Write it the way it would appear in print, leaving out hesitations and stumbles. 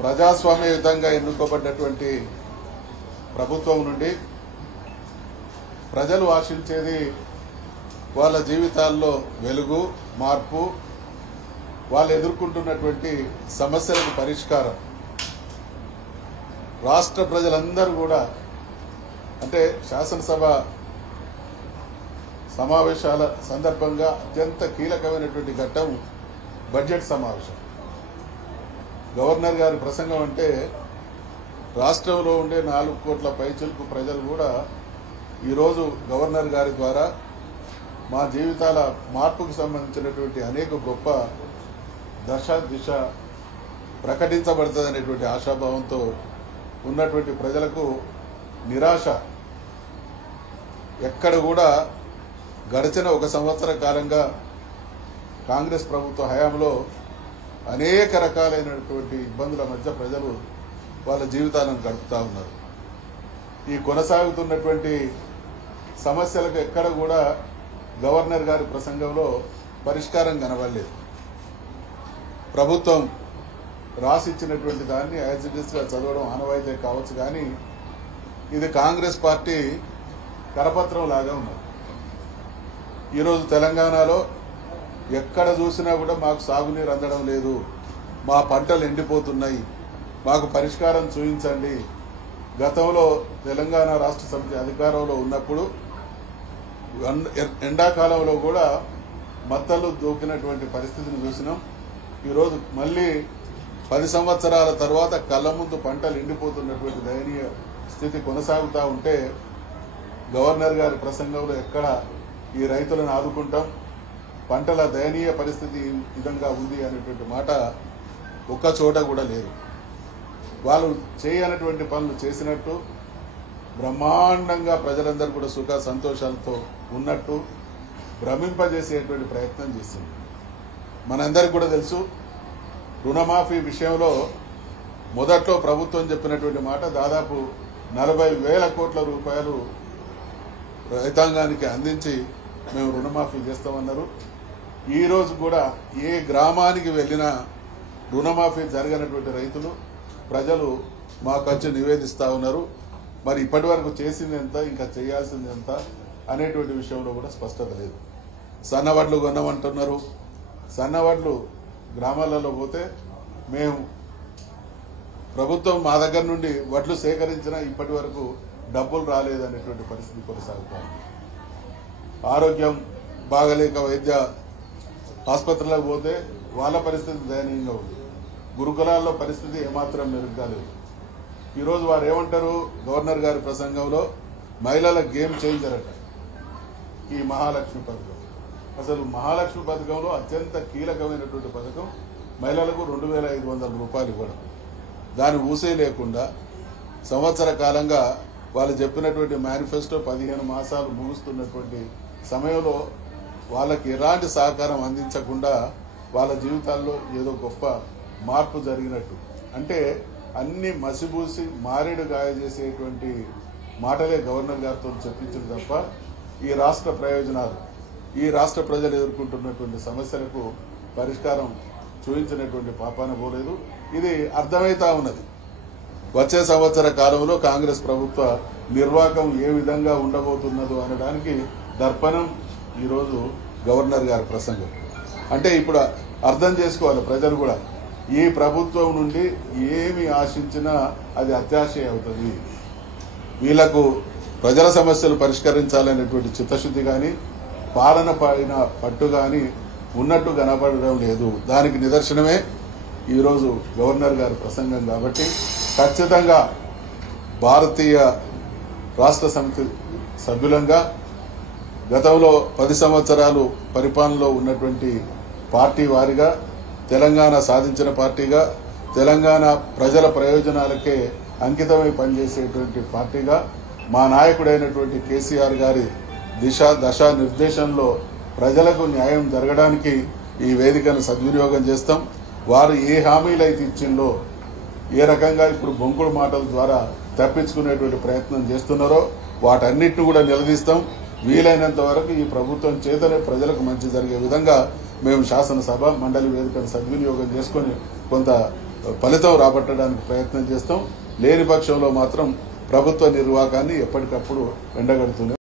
ప్రజాస్వామ్యయుతంగా ఎన్నుకోబడ్డటువంటి ప్రభుత్వం నుండి ప్రజలు ఆశించేది వాళ్ళ జీవితాల్లో వెలుగు, మార్పు, వాళ్ళు ఎదుర్కొంటున్నటువంటి సమస్యలకు పరిష్కారం. రాష్ట్ర ప్రజలందరూ కూడా అంటే శాసనసభ సమావేశాల సందర్భంగా అత్యంత కీలకమైనటువంటి ఘట్టం బడ్జెట్ సమావేశం. గవర్నర్ గారి ప్రసంగం అంటే రాష్ట్రంలో ఉండే 4 కోట్ల పైచిలకు ప్రజలు కూడా ఈరోజు గవర్నర్ గారి ద్వారా మా జీవితాల మార్పుకు సంబంధించినటువంటి అనేక గొప్ప దశ దిశ ప్రకటించబడుతుందనేటువంటి ఆశాభావంతో ఉన్నటువంటి ప్రజలకు నిరాశ. ఎక్కడ కూడా గడిచిన 1 సంవత్సర కాలంగా కాంగ్రెస్ ప్రభుత్వ హయాంలో అనేక రకాలైనటువంటి ఇబ్బందుల మధ్య ప్రజలు వాళ్ళ జీవితాలను గడుపుతూ ఉన్నారు. ఈ కొనసాగుతున్నటువంటి సమస్యలకు ఎక్కడ కూడా గవర్నర్ గారి ప్రసంగంలో పరిష్కారం కనబడలేదు. ప్రభుత్వం రాసిచ్చినటువంటి దాన్ని యాజ్ ఇట్ ఈస్గా చదవడం ఆనవాయితీ కావచ్చు, కానీ ఇది కాంగ్రెస్ పార్టీ కరపత్రం లాగా ఉన్నది. ఈరోజు తెలంగాణలో ఎక్కడ చూసినా కూడా మాకు సాగునీరు అందడం లేదు, మా పంటలు ఎండిపోతున్నాయి, మాకు పరిష్కారం చూపించండి. గతంలో తెలంగాణ రాష్ట్ర సమితి అధికారంలో ఉన్నప్పుడు ఎండాకాలంలో కూడా మత్తలు దూకినటువంటి పరిస్థితిని చూసినాం. ఈరోజు మళ్ళీ 10 సంవత్సరాల తర్వాత కళ్ళ ముందు పంటలు ఎండిపోతున్నటువంటి దయనీయ స్థితి కొనసాగుతూ ఉంటే గవర్నర్ గారి ప్రసంగంలో ఎక్కడ ఈ రైతులను ఆదుకుంటాం, పంటల దయనీయ పరిస్థితి ఈ విధంగా ఉంది అనేటువంటి మాట ఒక్క చోట కూడా లేదు. వాళ్ళు చేయనటువంటి పనులు చేసినట్టు, బ్రహ్మాండంగా ప్రజలందరూ కూడా సుఖ సంతోషాలతో ఉన్నట్టు భ్రమింపజేసేటువంటి ప్రయత్నం చేసింది. మనందరికీ కూడా తెలుసు, రుణమాఫీ విషయంలో మొదట్లో ప్రభుత్వం చెప్పినటువంటి మాట దాదాపు 40,000 కోట్ల రూపాయలు రైతాంగానికి అందించి మేము రుణమాఫీ చేస్తామన్నారు. ఈరోజు కూడా ఏ గ్రామానికి వెళ్ళినా రుణమాఫీ జరగనటువంటి రైతులు ప్రజలు మాకు వచ్చి నివేదిస్తూ ఉన్నారు. మరి ఇప్పటి వరకు చేసింది ఎంత, ఇంకా చేయాల్సింది ఎంత అనేటువంటి విషయంలో కూడా స్పష్టత లేదు. సన్నవడ్లు కొనమంటున్నారు. సన్నవడ్లు గ్రామాలలో పోతే మేము ప్రభుత్వం మా దగ్గర నుండి వడ్లు సేకరించినా ఇప్పటి వరకు డబ్బులు రాలేదనేటువంటి పరిస్థితి కొనసాగుతుంది. ఆరోగ్యం బాగలేక వైద్య ఆసుపత్రులకు పోతే వాళ్ళ పరిస్థితి దయనీయంగా ఉంది. గురుకులాల్లో పరిస్థితి ఏమాత్రం మెరుగ్గా లేదు. ఈరోజు వారు ఏమంటారు గవర్నర్ గారి ప్రసంగంలో, మహిళల గేమ్ చేంజర్ అట ఈ మహాలక్ష్మి పథకం. అసలు మహాలక్ష్మి పథకంలో అత్యంత కీలకమైనటువంటి పథకం మహిళలకు 2,500 రూపాయలు ఇవ్వడం. దాని ఊసే లేకుండా సంవత్సర కాలంగా వాళ్ళు చెప్పినటువంటి మేనిఫెస్టో 15 మాసాలు ముగుస్తున్నటువంటి సమయంలో వాళ్ళకి ఎలాంటి సహకారం అందించకుండా వాళ్ళ జీవితాల్లో ఏదో గొప్ప మార్పు జరిగినట్టు, అంటే అన్ని మసిబూసి మారేడు గాయ చేసేటువంటి మాటలే గవర్నర్ గారితో చెప్పించడం తప్ప ఈ రాష్ట్ర ప్రయోజనాలు, ఈ రాష్ట్ర ప్రజలు ఎదుర్కొంటున్నటువంటి సమస్యలకు పరిష్కారం చూపించినటువంటి పాపాన పోలేదు. ఇది అర్థమవుతా ఉన్నది. వచ్చే సంవత్సర కాలంలో కాంగ్రెస్ ప్రభుత్వ నిర్వాహకం ఏ విధంగా ఉండబోతున్నదో అనడానికి దర్పణం ఈరోజు గవర్నర్ గారి ప్రసంగం. అంటే ఇప్పుడు అర్థం చేసుకోవాలి ప్రజలు కూడా, ఈ ప్రభుత్వం నుండి ఏమి ఆశించినా అది అత్యాశయ అవుతుంది. వీళ్లకు ప్రజల సమస్యలు పరిష్కరించాలనేటువంటి చిత్తశుద్ధి కానీ పాలన పైన పట్టు కానీ ఉన్నట్టు కనబడడం లేదు. దానికి నిదర్శనమే ఈరోజు గవర్నర్ గారి ప్రసంగం. కాబట్టి ఖచ్చితంగా భారతీయ రాష్ట్ర సమితి సభ్యులంగా గతంలో 10 సంవత్సరాలు పరిపాలనలో ఉన్నటువంటి పార్టీ వారిగా, తెలంగాణ సాధించిన పార్టీగా, తెలంగాణ ప్రజల ప్రయోజనాలకే అంకితమై పనిచేసేటువంటి పార్టీగా మా నాయకుడైనటువంటి కేసీఆర్ గారి దశ నిర్దేశంలో ప్రజలకు న్యాయం జరగడానికి ఈ వేదికను సద్వినియోగం చేస్తాం. వారు ఏ హామీలు అయితే ఇచ్చిందో, ఏ రకంగా ఇప్పుడు బొంకుడు మాటల ద్వారా తప్పించుకునేటువంటి ప్రయత్నం చేస్తున్నారో వాటన్నిటిని కూడా నిలదీస్తాం. వీలైనంత వరకు ఈ ప్రభుత్వం చేతనే ప్రజలకు మంచి జరిగే విధంగా మేము శాసనసభ మండలి వేదికను సద్వినియోగం చేసుకుని కొంత ఫలితం రాబట్టడానికి ప్రయత్నం చేస్తాం. లేని పక్షంలో మాత్రం ప్రభుత్వ నిర్వాహకాన్ని ఎప్పటికప్పుడు ఎండగడుతూనే